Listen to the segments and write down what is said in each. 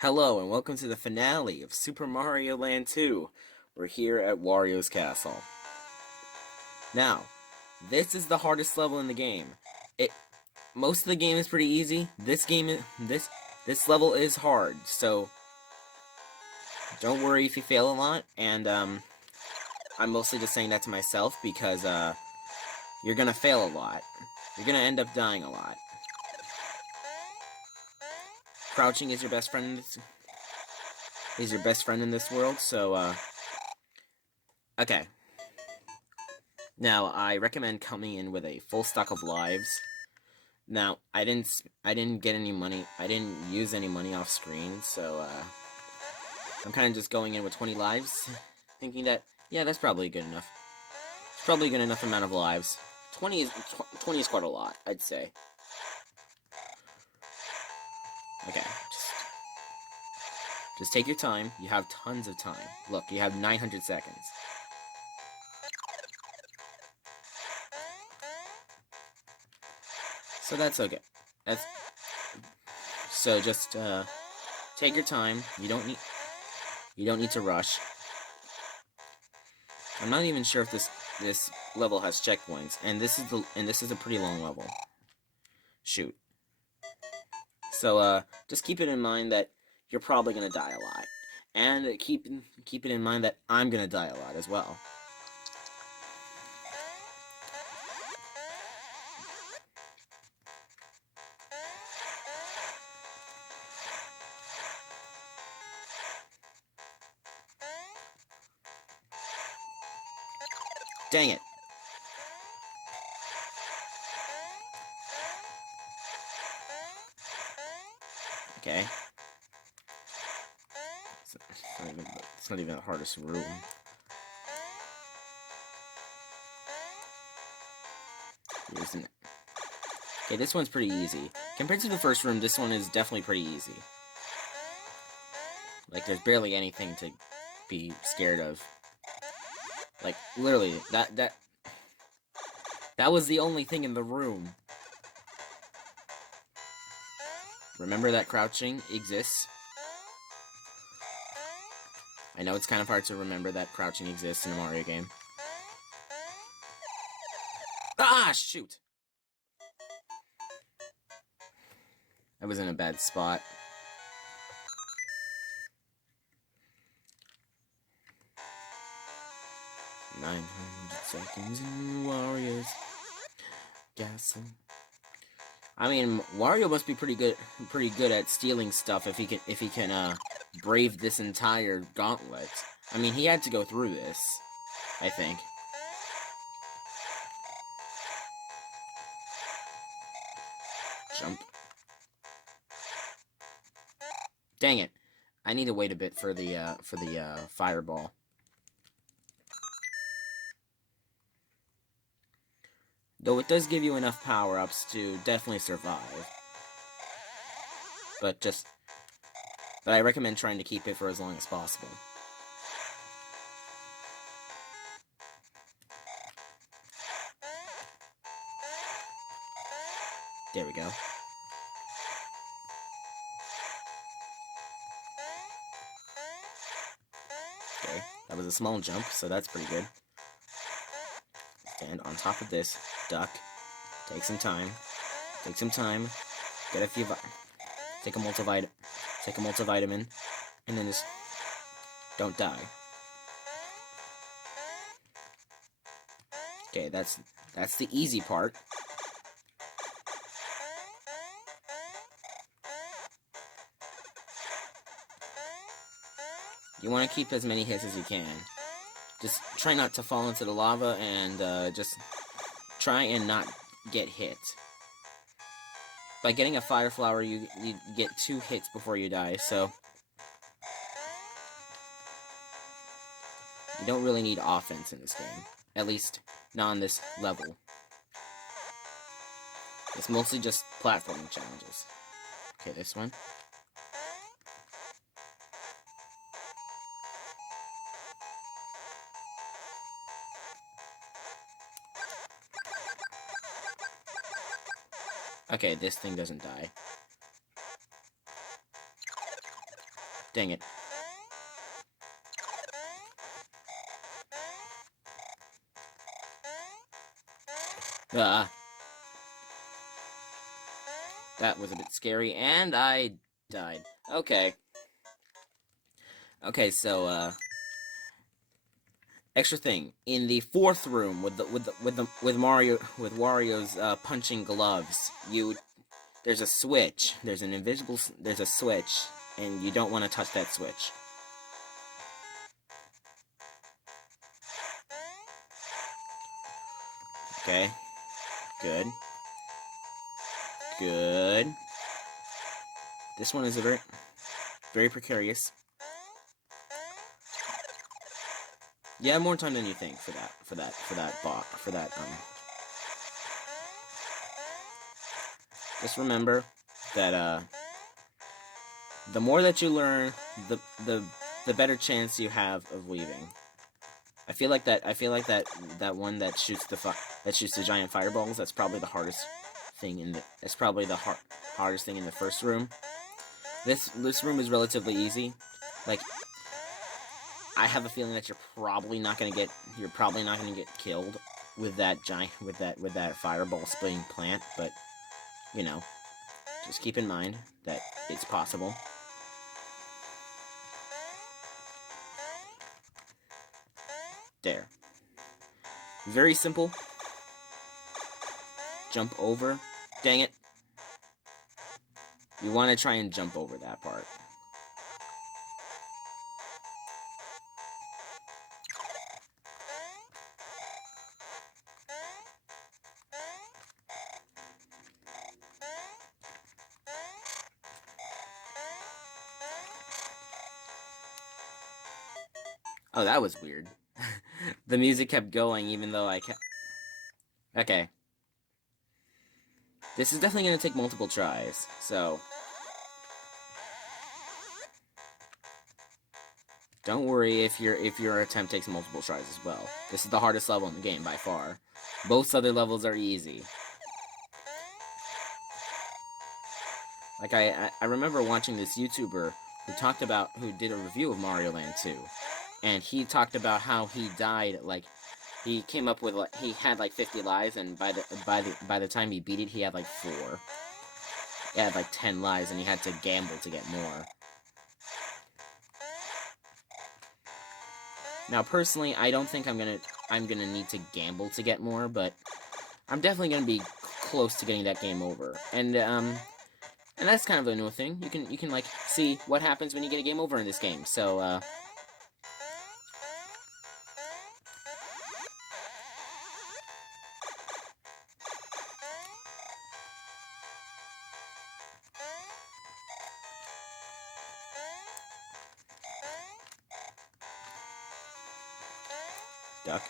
Hello and welcome to the finale of Super Mario Land 2. We're here at Wario's Castle. Now, this is the hardest level in the game. It Most of the game is pretty easy. This level is hard, so don't worry if you fail a lot. And I'm mostly just saying that to myself because you're gonna fail a lot. You're gonna end up dying a lot. Crouching is your best friend in this world, so okay. Now, I recommend coming in with a full stock of lives. Now, I didn't get any money. I didn't use any money off screen, so I'm kind of just going in with 20 lives, thinking that yeah, that's probably good enough. It's probably a good enough amount of lives. 20 is quite a lot, I'd say. Okay, just take your time. You have tons of time. Look, you have 900 seconds. So that's okay. That's so just take your time. You don't need to rush. I'm not even sure if this level has checkpoints, and this is a pretty long level. Shoot. So just keep it in mind that you're probably gonna die a lot, and keep it in mind that I'm gonna die a lot as well. Dang it. Okay. It's not even the hardest room. Okay, this one's pretty easy. Compared to the first room, this one is definitely pretty easy. Like, there's barely anything to be scared of. Like, literally, that was the only thing in the room. Remember that crouching exists? I know it's kind of hard to remember that crouching exists in a Mario game. Ah, shoot! I was in a bad spot. $900 in Wario's Castle. I mean, Wario must be pretty good at stealing stuff if he can brave this entire gauntlet. I mean, he had to go through this, I think. Jump. Dang it. I need to wait a bit for the fireball. Though it does give you enough power-ups to definitely survive. But I recommend trying to keep it for as long as possible. There we go. Okay, that was a small jump, so that's pretty good. Stand on top of this, duck, take some time, get a few, take a multivitamin, and then just don't die. Okay, that's the easy part. You want to keep as many hits as you can. Just try not to fall into the lava, and just try and not get hit. By getting a fire flower, you get 2 hits before you die, so you don't really need offense in this game. At least, not on this level. It's mostly just platforming challenges. Okay, this one. Okay, this thing doesn't die. Dang it. Ah. That was a bit scary, and I died. Okay. Okay, so, extra thing. In the fourth room with Wario's punching gloves, there's a switch. There's a switch, and you don't want to touch that switch. Okay. Good. Good. This one is a very precarious. You have more time than you think for that. Just remember that the more that you learn, the better chance you have of leaving. I feel like that one that shoots the giant fireballs. That's probably the hardest thing in the. It's probably the hardest thing in the first room. This room is relatively easy. Like, I have a feeling that you're probably not gonna get killed with that fireball splitting plant, but you know, just keep in mind that it's possible. There. Very simple. Jump over. Dang it. You want to try and jump over that part. Oh, that was weird. The music kept going even though I kept... Okay. This is definitely going to take multiple tries, so... Don't worry if your attempt takes multiple tries as well. This is the hardest level in the game by far. Both other levels are easy. Like, I remember watching this YouTuber who did a review of Mario Land 2. And he talked about how he died, like, he came up with, like, he had, like, 50 lives, and by the time he beat it, he had, like, 4. He had, like, 10 lives, and he had to gamble to get more. Now, personally, I don't think I'm gonna need to gamble to get more, but I'm definitely gonna be close to getting that game over. And that's kind of a new thing. You can, like, see what happens when you get a game over in this game. So, duck.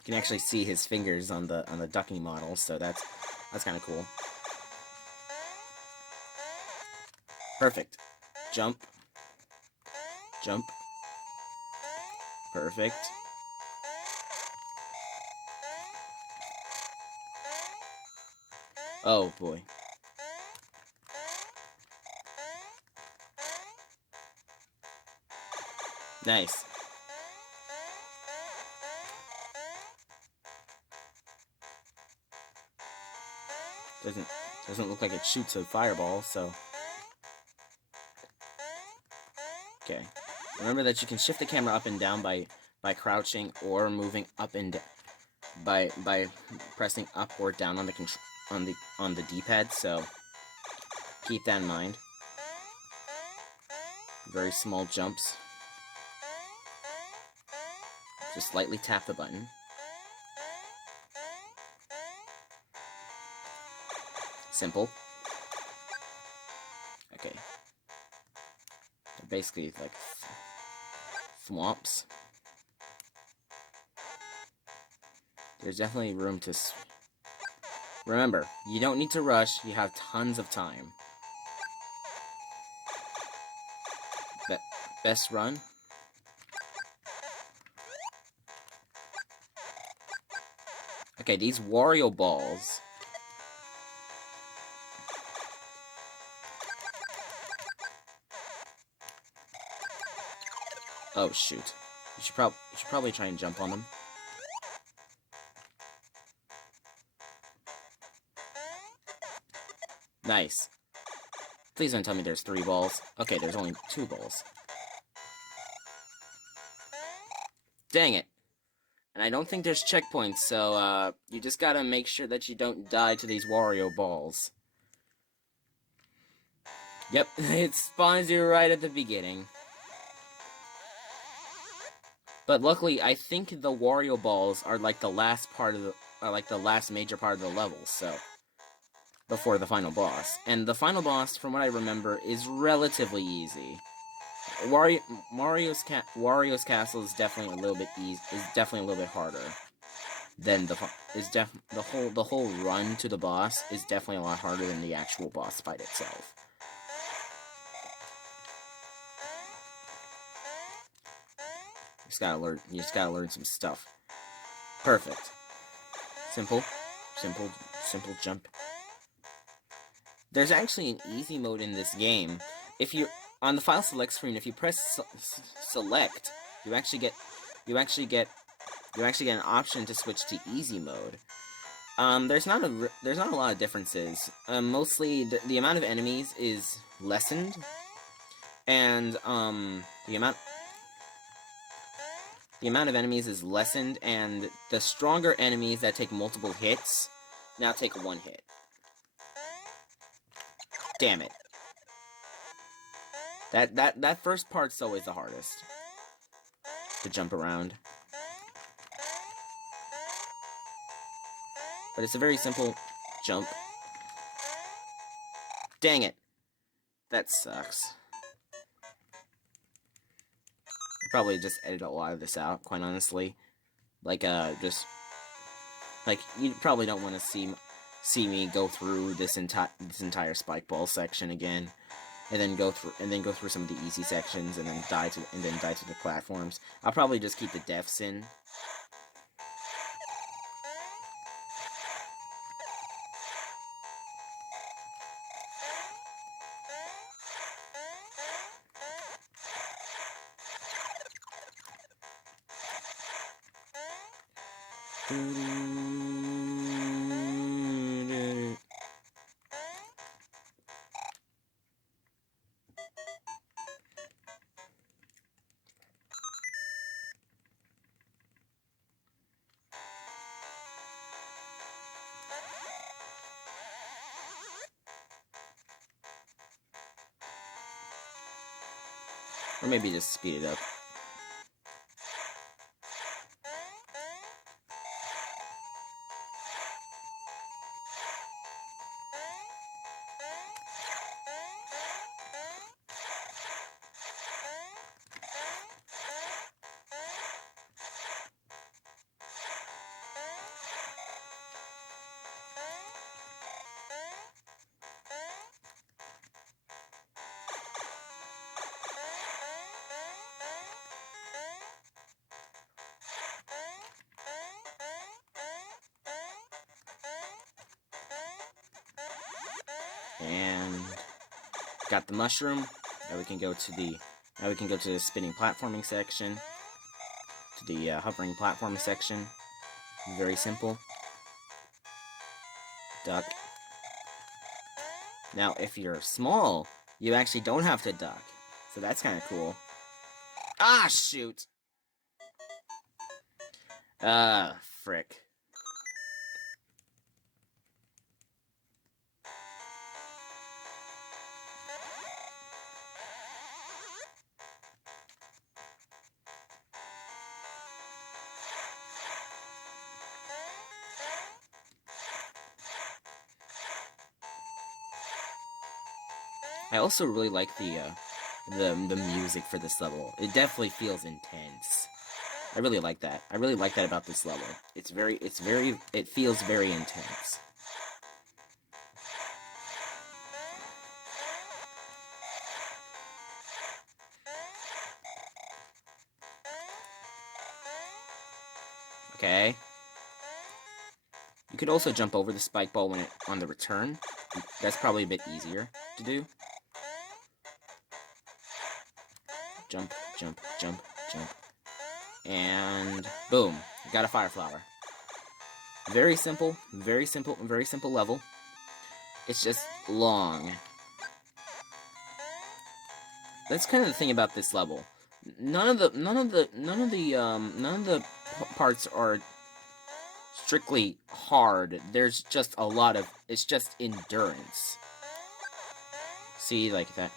You can actually see his fingers on the ducking model, so that's kind of cool. Perfect. Jump. Jump. Perfect. Oh boy. Nice. Doesn't look like it shoots a fireball, so... Okay. Remember that you can shift the camera up and down by crouching or moving up and by pressing up or down on the D-pad, so keep that in mind. Very small jumps. Just slightly tap the button. Simple. Okay. They're basically like swamps. There's definitely room to... Remember, you don't need to rush. You have tons of time. Best run. Okay, these Wario balls... Oh, shoot. You should probably try and jump on them. Nice. Please don't tell me there's 3 balls. Okay, there's only 2 balls. Dang it. And I don't think there's checkpoints, so, you just gotta make sure that you don't die to these Wario balls. Yep, it spawns you right at the beginning. But luckily, I think the Wario balls are like the last part of the, like the last major part of the level, so before the final boss. And the final boss, from what I remember, is relatively easy. Wario's Castle is definitely a little bit harder than the whole run to the boss is definitely a lot harder than the actual boss fight itself. You just gotta learn some stuff. Perfect. Simple jump. There's actually an easy mode in this game. If you on the file select screen, if you press select, you actually get an option to switch to easy mode. There's not a lot of differences. Mostly the amount of enemies is lessened, and the amount of enemies is lessened, and the stronger enemies that take multiple hits now take 1 hit. Damn it. That first part's always the hardest. To jump around. But it's a very simple jump. Dang it. That sucks. I'll probably just edit a lot of this out, quite honestly. Like, like, you probably don't want to see me go through this entire spike ball section again, and then go through some of the easy sections, and then die to the platforms. I'll probably just keep the deaths in. Or maybe just speed it up. And got the mushroom. Now we can go to the spinning platforming section, to the hovering platform section. Very simple. Duck. Now, if you're small, you actually don't have to duck, so that's kind of cool. Ah, shoot! Frick. I also really like the music for this level. It definitely feels intense. I really like that. I really like that about this level. It feels very intense. Okay. You could also jump over the spike ball on the return. That's probably a bit easier to do. Jump, jump, jump, Jump. And boom, got a fire flower. Very simple, very simple, very simple level. It's just long. That's kind of the thing about this level. None of the parts are strictly hard. There's just a lot of, it's just endurance. See, like that.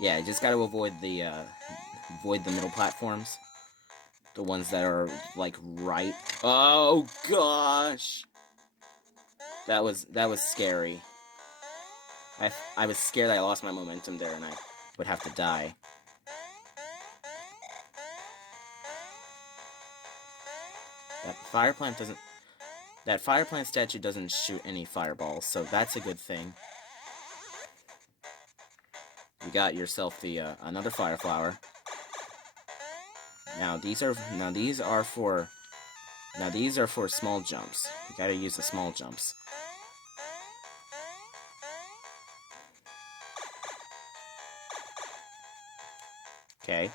Yeah, you just gotta avoid the middle platforms. The ones that are, like, right. Oh, gosh! That was scary. I was scared that I lost my momentum there and I would have to die. That fire plant statue doesn't shoot any fireballs, so that's a good thing. You got yourself the another fire flower. Now these are for small jumps. You gotta use the small jumps. Okay,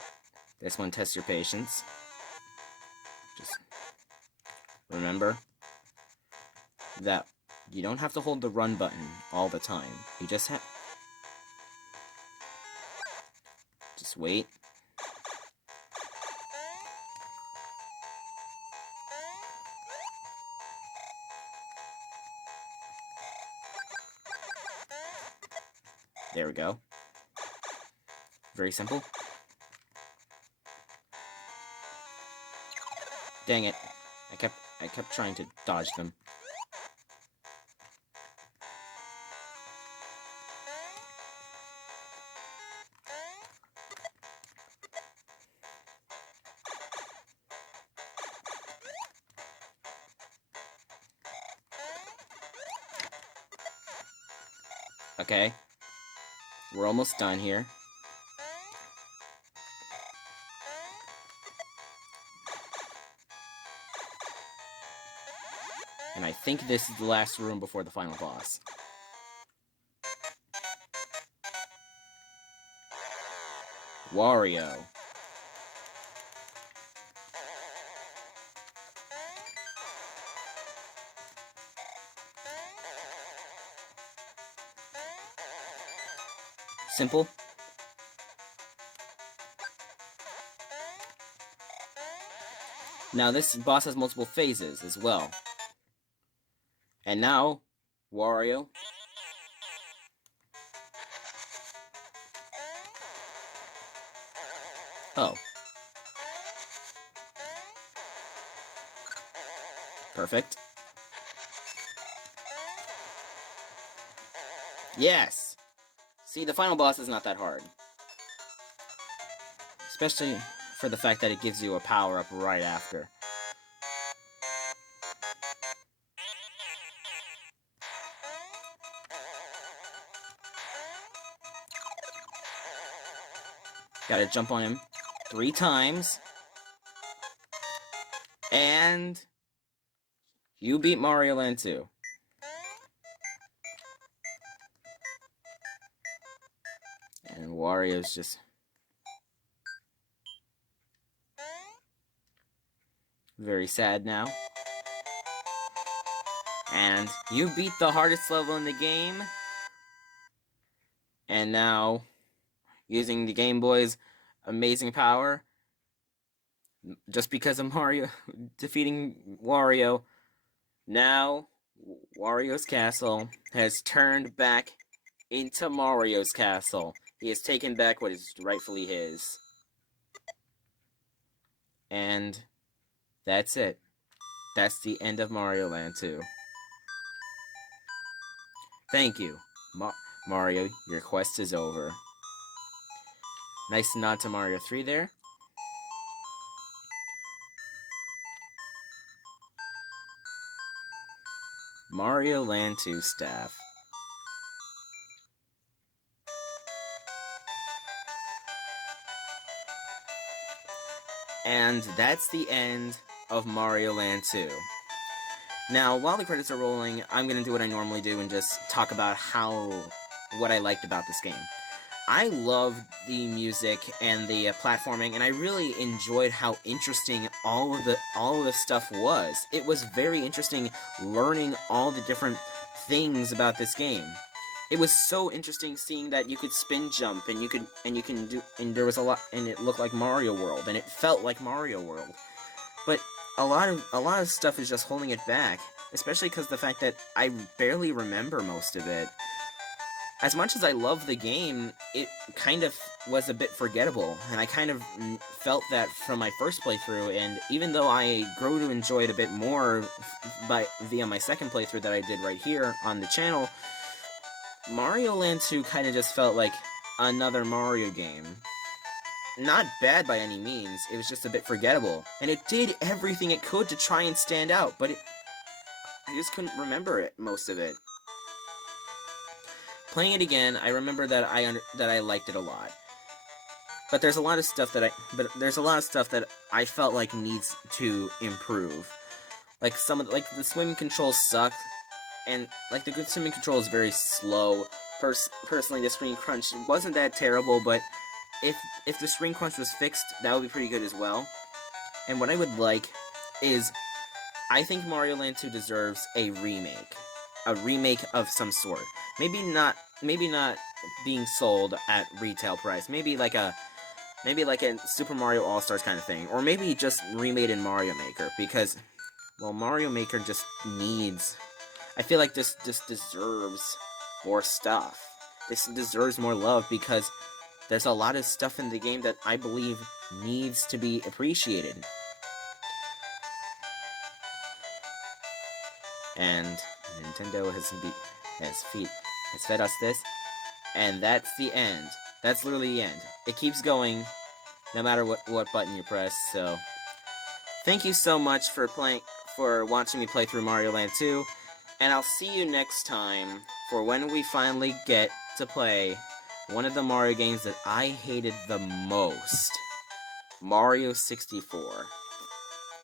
this one tests your patience. Just remember that you don't have to hold the run button all the time. You just wait. There we go. Very simple. Dang it. I kept trying to dodge them. Okay. We're almost done here. And I think this is the last room before the final boss. Wario. Simple. Now this boss has multiple phases as well. And now, Wario. Oh. Perfect. Yes! See, the final boss is not that hard. Especially for the fact that it gives you a power-up right after. Gotta jump on him 3 times. And you beat Mario Land 2. And Wario's just very sad now. And you beat the hardest level in the game. And now, using the Game Boy's amazing power, just because of Mario defeating Wario, now Wario's castle has turned back into Mario's castle. He has taken back what is rightfully his. And that's it. That's the end of Mario Land 2. Thank you, Mario. Your quest is over. Nice nod to Mario 3 there. Mario Land 2 staff. And that's the end of Mario Land 2. Now, while the credits are rolling, I'm gonna do what I normally do and just talk about what I liked about this game. I loved the music and the platforming, and I really enjoyed how interesting all of the stuff was. It was very interesting learning all the different things about this game. It was so interesting seeing that you could spin jump and you can do, and there was a lot, and it looked like Mario World and it felt like Mario World. But a lot of stuff is just holding it back, especially because the fact that I barely remember most of it. As much as I love the game, it kind of was a bit forgettable, and I kind of felt that from my first playthrough, and even though I grew to enjoy it a bit more via my second playthrough that I did right here on the channel, Mario Land 2 kind of just felt like another Mario game. Not bad by any means, it was just a bit forgettable, and it did everything it could to try and stand out, but I just couldn't remember most of it. Playing it again, I remember that I liked it a lot. But there's a lot of stuff that I felt like needs to improve. Like the swimming controls suck, and like the good swimming control is very slow. Personally, the screen crunch wasn't that terrible, but if the screen crunch was fixed, that would be pretty good as well. And what I would like is, I think Mario Land 2 deserves a remake of some sort. Maybe not being sold at retail price. Maybe like a Super Mario All-Stars kind of thing, or maybe just remade in Mario Maker, because, well, Mario Maker just needs. I feel like this deserves more stuff. This deserves more love, because there's a lot of stuff in the game that I believe needs to be appreciated. And Nintendo has fed us this, and that's the end. That's literally the end. It keeps going, no matter what button you press. So, thank you so much for watching me play through Mario Land 2, and I'll see you next time for when we finally get to play one of the Mario games that I hated the most, Mario 64.